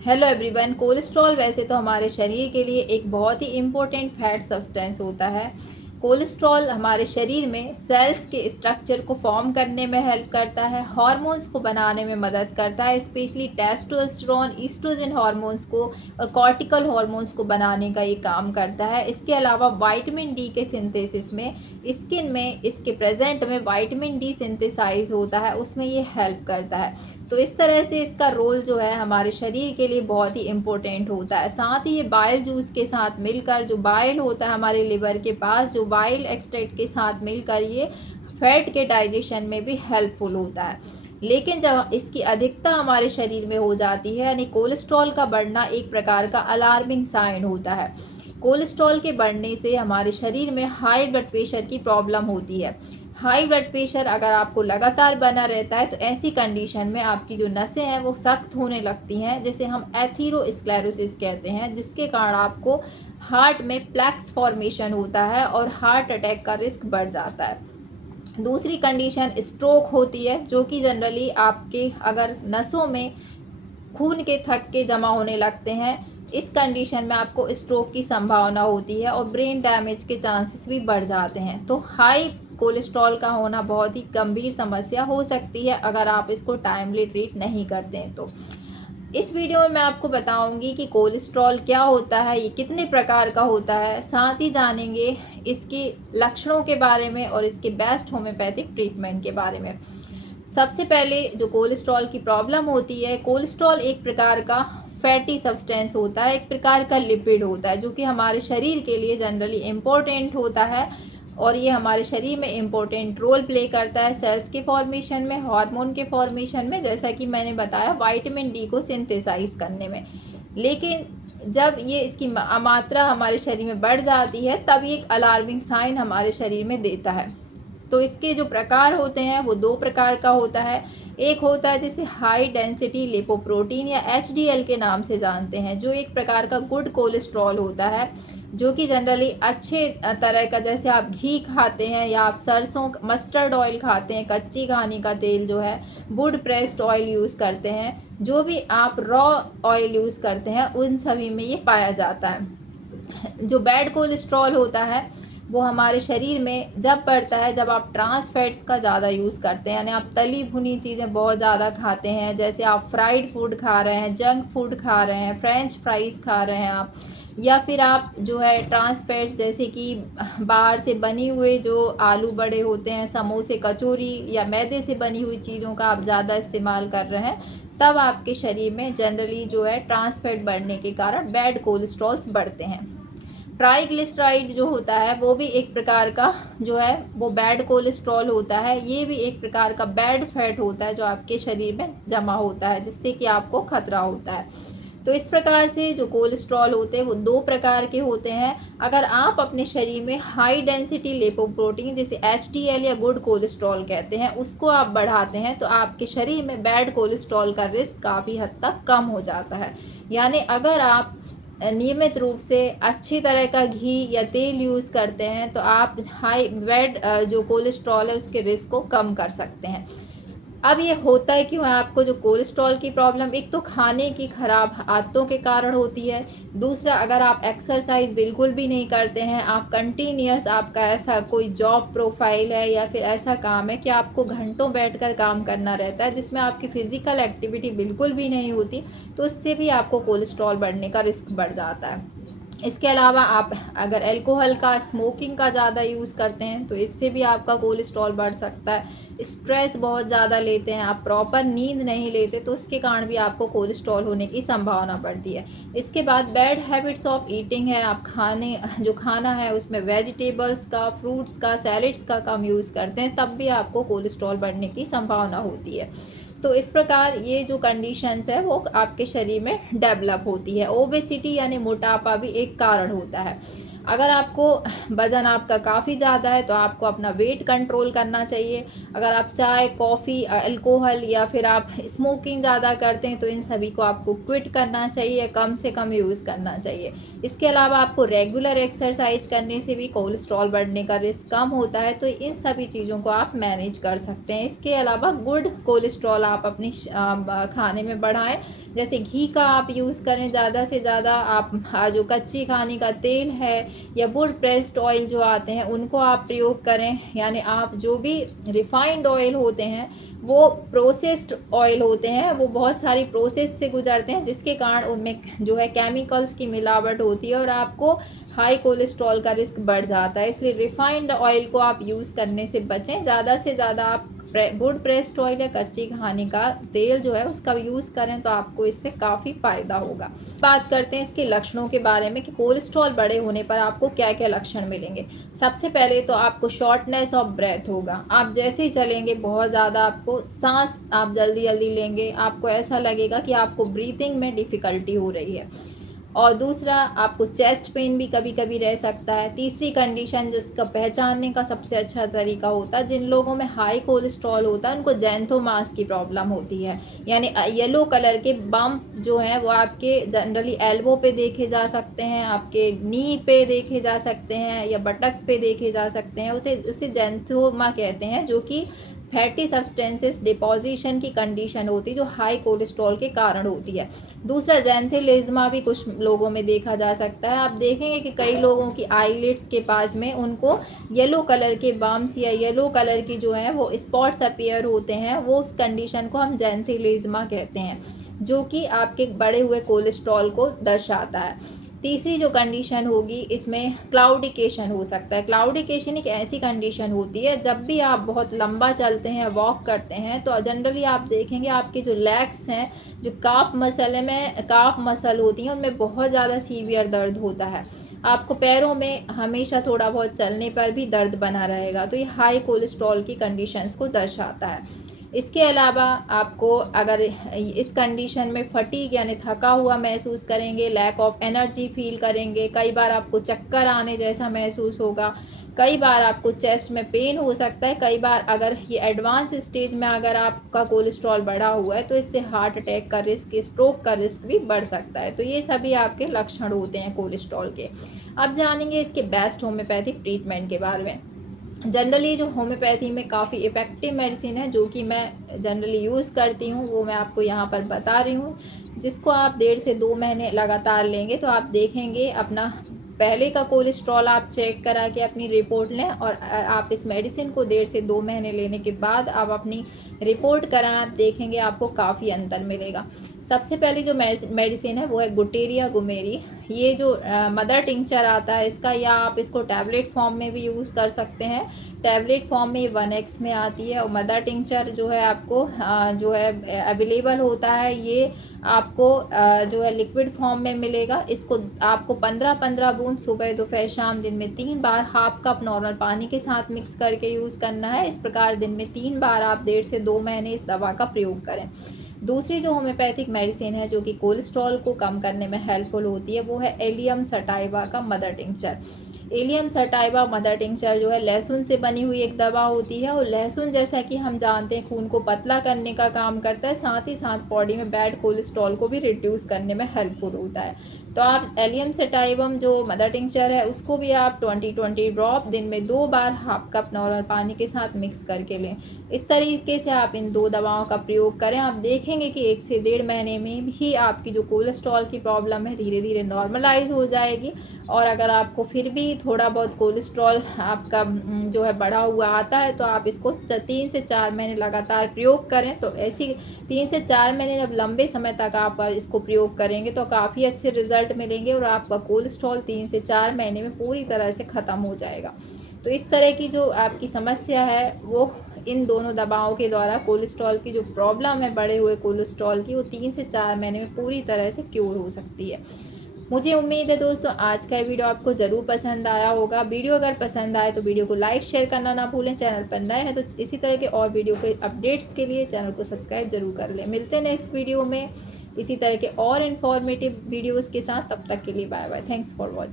Hello everyone. Cholesterol वैसे तो हमारे शरीर के लिए एक बहुत ही इम्पोर्टेंट फैट सब्सटेंस होता है। कोलेस्ट्रॉल हमारे शरीर में सेल्स के स्ट्रक्चर को फॉर्म करने में हेल्प करता है, हार्मोन्स को बनाने में मदद करता है, स्पेशली टेस्टोस्टेरोन, ईस्ट्रोजन हार्मोन्स को और कॉर्टिकल हार्मोन्स को बनाने का ये काम करता है। इसके अलावा विटामिन डी के सिंथेसिस में, स्किन में इसके प्रेजेंट में विटामिन डी सिंथेसाइज होता है, उसमें ये हेल्प करता है। तो इस तरह से इसका रोल जो है हमारे शरीर के लिए बहुत ही इम्पोर्टेंट होता है। साथ ही ये बाइल जूस के साथ मिलकर, जो बाइल होता है हमारे लिवर के पास, जो बाइल एक्सट्रैक्ट के साथ मिलकर ये फैट के डाइजेशन में भी हेल्पफुल होता है। लेकिन जब इसकी अधिकता हमारे शरीर में हो जाती है, यानी कोलेस्ट्रॉल का बढ़ना एक प्रकार का अलार्मिंग साइन होता है। कोलेस्ट्रॉल के बढ़ने से हमारे शरीर में हाई ब्लड प्रेशर की प्रॉब्लम होती है। हाई ब्लड प्रेशर अगर आपको लगातार बना रहता है तो ऐसी कंडीशन में आपकी जो नसें हैं वो सख्त होने लगती हैं, जिसे हम एथीरोस्क्लेरोसिस कहते हैं, जिसके कारण आपको हार्ट में प्लैक्स फॉर्मेशन होता है और हार्ट अटैक का रिस्क बढ़ जाता है। दूसरी कंडीशन स्ट्रोक होती है, जो कि जनरली आपके अगर नसों में खून के थक्के जमा होने लगते हैं, इस कंडीशन में आपको स्ट्रोक की संभावना होती है और ब्रेन डैमेज के चांसेस भी बढ़ जाते हैं। तो हाई कोलेस्ट्रॉल का होना बहुत ही गंभीर समस्या हो सकती है अगर आप इसको टाइमली ट्रीट नहीं करते हैं। तो इस वीडियो में मैं आपको बताऊंगी कि कोलेस्ट्रॉल क्या होता है, ये कितने प्रकार का होता है, साथ ही जानेंगे इसके लक्षणों के बारे में और इसके बेस्ट होम्योपैथिक ट्रीटमेंट के बारे में। सबसे पहले जो कोलेस्ट्रॉल की प्रॉब्लम होती है, कोलेस्ट्रॉल एक प्रकार का फैटी सब्सटेंस होता है, एक प्रकार का लिपिड होता है, जो कि हमारे शरीर के लिए जनरली इम्पोर्टेंट होता है और ये हमारे शरीर में इम्पोर्टेंट रोल प्ले करता है सेल्स के फॉर्मेशन में, हार्मोन के फॉर्मेशन में, जैसा कि मैंने बताया विटामिन डी को सिंथेसाइज करने में। लेकिन जब ये इसकी मात्रा हमारे शरीर में बढ़ जाती है तब ये एक अलार्मिंग साइन हमारे शरीर में देता है। तो इसके जो प्रकार होते हैं वो दो प्रकार का होता है। एक होता है जिसे हाई डेंसिटी लिपोप्रोटीन या एचडीएल के नाम से जानते हैं, जो एक प्रकार का गुड कोलेस्ट्रॉल होता है, जो कि जनरली अच्छे तरह का, जैसे आप घी खाते हैं या आप सरसों मस्टर्ड ऑयल खाते हैं, कच्ची घानी का तेल जो है, वुड प्रेस्ड ऑयल यूज़ करते हैं, जो भी आप रॉ ऑयल यूज़ करते हैं, उन सभी में ये पाया जाता है। जो बैड कोलेस्ट्रॉल होता है वो हमारे शरीर में जब बढ़ता है जब आप ट्रांस फैट्स का ज़्यादा यूज़ करते हैं, यानी आप तली भुनी चीज़ें बहुत ज़्यादा खाते हैं, जैसे आप फ्राइड फूड खा रहे हैं, जंक फूड खा रहे हैं, फ्रेंच फ्राइज़ खा रहे हैं आप, या फिर आप जो है ट्रांस फैट्स जैसे कि बाहर से बनी हुए जो आलू बड़े होते हैं, समोसे, कचौरी या मैदे से बनी हुई चीज़ों का आप ज़्यादा इस्तेमाल कर रहे हैं, तब आपके शरीर में जनरली जो है ट्रांस फैट बढ़ने के कारण बैड कोलेस्ट्रॉल्स बढ़ते हैं। ट्राइग्लिसराइड जो होता है वो भी एक प्रकार का जो है वो बैड कोलेस्ट्रॉल होता है। ये भी एक प्रकार का बैड फैट होता है जो आपके शरीर में जमा होता है, जिससे कि आपको खतरा होता है। तो इस प्रकार से जो कोलेस्ट्रॉल होते हैं वो दो प्रकार के होते हैं। अगर आप अपने शरीर में हाई डेंसिटी लिपोप्रोटीन, जिसे एचडीएल या गुड कोलेस्ट्रॉल कहते हैं, उसको आप बढ़ाते हैं तो आपके शरीर में बैड कोलेस्ट्रॉल का रिस्क काफ़ी हद तक कम हो जाता है। यानी अगर आप नियमित रूप से अच्छी तरह का घी या तेल यूज़ करते हैं तो आप हाई बैड जो कोलेस्ट्रॉल है उसके रिस्क को कम कर सकते हैं। अब ये होता है क्यों है आपको जो कोलेस्ट्रॉल की प्रॉब्लम, एक तो खाने की ख़राब आदतों के कारण होती है। दूसरा, अगर आप एक्सरसाइज बिल्कुल भी नहीं करते हैं, आप कंटिन्यूस, आपका ऐसा कोई जॉब प्रोफाइल है या फिर ऐसा काम है कि आपको घंटों बैठकर काम करना रहता है, जिसमें आपकी फ़िज़िकल एक्टिविटी बिल्कुल भी नहीं होती, तो इससे भी आपको कोलेस्ट्रॉल बढ़ने का रिस्क बढ़ जाता है। इसके अलावा आप अगर अल्कोहल का, स्मोकिंग का ज़्यादा यूज़ करते हैं तो इससे भी आपका कोलेस्ट्रॉल बढ़ सकता है। स्ट्रेस बहुत ज़्यादा लेते हैं, आप प्रॉपर नींद नहीं लेते, तो उसके कारण भी आपको कोलेस्ट्रॉल होने की संभावना बढ़ती है। इसके बाद बैड हैबिट्स ऑफ ईटिंग है, आप खाना है उसमें वेजिटेबल्स का, फ्रूट्स का, सैलेड्स का कम यूज़ करते हैं, तब भी आपको कोलेस्ट्रॉल बढ़ने की संभावना होती है। तो इस प्रकार ये जो कंडीशंस है वो आपके शरीर में डेवलप होती है। ओबेसिटी यानी मोटापा भी एक कारण होता है। अगर आपको वज़न आपका काफ़ी ज़्यादा है तो आपको अपना वेट कंट्रोल करना चाहिए। अगर आप चाय, कॉफ़ी, अल्कोहल या फिर आप स्मोकिंग ज़्यादा करते हैं तो इन सभी को आपको क्विट करना चाहिए, कम से कम यूज़ करना चाहिए। इसके अलावा आपको रेगुलर एक्सरसाइज करने से भी कोलेस्ट्रॉल बढ़ने का रिस्क कम होता है, तो इन सभी चीज़ों को आप मैनेज कर सकते हैं। इसके अलावा गुड कोलेस्ट्रॉल आप अपनी खाने में बढ़ाएँ, जैसे घी का आप यूज़ करें ज़्यादा से ज़्यादा। आप जो कच्ची खाने का तेल है या वुड प्रेस्ड ऑयल जो आते हैं उनको आप प्रयोग करें। यानी आप जो भी रिफाइंड ऑयल होते हैं वो प्रोसेस्ड ऑयल होते हैं, वो बहुत सारी प्रोसेस से गुजरते हैं जिसके कारण उनमें जो है केमिकल्स की मिलावट होती है और आपको हाई कोलेस्ट्रॉल का रिस्क बढ़ जाता है। इसलिए रिफाइंड ऑयल को आप यूज़ करने से बचें। ज़्यादा से ज़्यादा आप गुड प्रेस्ड ऑयल या कच्ची खाने का तेल जो है उसका यूज़ करें तो आपको इससे काफ़ी फ़ायदा होगा। बात करते हैं इसके लक्षणों के बारे में कि कोलेस्ट्रॉल बढ़े होने पर आपको क्या-क्या लक्षण मिलेंगे। सबसे पहले तो आपको शॉर्टनेस ऑफ ब्रेथ होगा। आप जैसे ही चलेंगे बहुत ज़्यादा आपको साँस आप जल्दी-जल्दी लेंगे। आपको ऐसा लगेगा कि आपको ब्रीथिंग में डिफ़िकल्टी हो रही है। और दूसरा, आपको चेस्ट पेन भी कभी-कभी रह सकता है। तीसरी कंडीशन जिसका पहचानने का सबसे अच्छा तरीका होता है, जिन लोगों में हाई कोलेस्ट्रॉल होता है उनको ज़ैंथोमास की प्रॉब्लम होती है। यानी येलो कलर के बम्प जो हैं वो आपके जनरली एल्बो पे देखे जा सकते हैं, आपके नी पे देखे जा सकते हैं या बटक पे देखे जा सकते हैं। उसे उसे ज़ैंथोमा कहते हैं, जो कि फैटी सब्सटेंसेस डिपोजिशन की कंडीशन होती है जो हाई कोलेस्ट्रॉल के कारण होती है। दूसरा, ज़ैंथेलिज़्मा भी कुछ लोगों में देखा जा सकता है। आप देखेंगे कि कई लोगों की आईलिड्स के पास में उनको येलो कलर के बम्प्स या येलो कलर की जो है वो स्पॉट्स अपीयर होते हैं, वो उस कंडीशन को हम ज़ैंथेलिज़्मा कहते हैं, जो कि आपके बढ़े हुए कोलेस्ट्रॉल को दर्शाता है। तीसरी जो कंडीशन होगी इसमें क्लाउडिकेशन हो सकता है। क्लाउडिकेशन एक ऐसी कंडीशन होती है जब भी आप बहुत लंबा चलते हैं, वॉक करते हैं, तो जनरली आप देखेंगे आपके जो लेग्स हैं, जो काफ मसल होती हैं उनमें बहुत ज़्यादा सीवियर दर्द होता है। आपको पैरों में हमेशा थोड़ा बहुत चलने पर भी दर्द बना रहेगा, तो ये हाई कोलेस्ट्रॉल की कंडीशंस को दर्शाता है। इसके अलावा आपको अगर इस कंडीशन में फटीग यानी थका हुआ महसूस करेंगे, लैक ऑफ एनर्जी फ़ील करेंगे, कई बार आपको चक्कर आने जैसा महसूस होगा, कई बार आपको चेस्ट में पेन हो सकता है, कई बार अगर ये एडवांस स्टेज में अगर आपका कोलेस्ट्रॉल बढ़ा हुआ है तो इससे हार्ट अटैक का रिस्क, स्ट्रोक का रिस्क भी बढ़ सकता है। तो ये सभी आपके लक्षण होते हैं कोलेस्ट्रॉल के। अब जानेंगे इसके बेस्ट होम्योपैथिक ट्रीटमेंट के बारे में। जनरली जो होम्योपैथी में काफ़ी इफ़ेक्टिव मेडिसिन है जो कि मैं जनरली यूज़ करती हूँ, वो मैं आपको यहाँ पर बता रही हूँ, जिसको आप 1.5 से 2 महीने लगातार लेंगे तो आप देखेंगे अपना पहले का कोलेस्ट्रॉल आप चेक करा के अपनी रिपोर्ट लें और आप इस मेडिसिन को 1.5 से 2 महीने लेने के बाद आप अपनी रिपोर्ट कराएं, आप देखेंगे आपको काफ़ी अंतर मिलेगा। सबसे पहली जो मेडिसिन है वो है गुटेरिया गुमेरी। ये जो मदर टिंचर आता है इसका, या आप इसको टैबलेट फॉर्म में भी यूज़ कर सकते हैं। टैबलेट फॉर्म में 1x में आती है और मदर टिंचर जो है आपको जो है अवेलेबल होता है, ये आपको जो है लिक्विड फॉर्म में मिलेगा। इसको आपको 15-15 बूंद सुबह, दोपहर, शाम दिन में 3 बार हाफ कप नॉर्मल पानी के साथ मिक्स करके यूज़ करना है। इस प्रकार दिन में 3 बार आप 1.5 से 2 महीने इस दवा का प्रयोग करें। दूसरी जो होम्योपैथिक मेडिसिन है जो कि कोलेस्ट्रॉल को कम करने में हेल्पफुल होती है वो है एलियम सटाइवा का mother tincture. Allium sativa mother tincture जो है लहसुन से बनी हुई एक दवा होती है और लहसुन जैसा कि हम जानते हैं खून को पतला करने का काम करता है, साथ ही साथ बॉडी में बैड कोलेस्ट्रॉल को भी रिड्यूस करने में हेल्पफुल होता है। तो आप एलियम सटाइवम जो मदर टिंचर है उसको भी आप 20-20 ड्रॉप दिन में 2 बार हाफ कप नॉर्मल पानी के साथ मिक्स करके लें। इस तरीके से आप इन 2 दवाओं का प्रयोग करें। आप देखेंगे कि 1 से 1.5 महीने में ही आपकी जो कोलेस्ट्रॉल की प्रॉब्लम है धीरे धीरे नॉर्मलाइज हो जाएगी। और अगर आपको फिर भी थोड़ा बहुत कोलेस्ट्रॉल आपका जो है बढ़ा हुआ आता है तो आप इसको 3 से 4 महीने लगातार प्रयोग करें। तो ऐसी 3 से 4 महीने जब लंबे समय तक आप इसको प्रयोग करेंगे तो काफ़ी अच्छे रिजल्ट मिलेंगे और आपका कोलेस्ट्रॉल 3 से 4 महीने में पूरी तरह से ख़त्म हो जाएगा। तो इस तरह की जो आपकी समस्या है वो इन दोनों दवाओं के द्वारा, कोलेस्ट्रॉल की जो प्रॉब्लम है बढ़े हुए कोलेस्ट्रॉल की, वो 3 से 4 महीने में पूरी तरह से क्योर हो सकती है। मुझे उम्मीद है दोस्तों आज का वीडियो आपको ज़रूर पसंद आया होगा। वीडियो अगर पसंद आए तो वीडियो को लाइक शेयर करना ना भूलें। चैनल पर नए हैं तो इसी तरह के और वीडियो के अपडेट्स के लिए चैनल को सब्सक्राइब जरूर कर लें। मिलते हैं नेक्स्ट वीडियो में इसी तरह के और इन्फॉर्मेटिव वीडियोज़ के साथ। तब तक के लिए bye bye. Thanks for watching.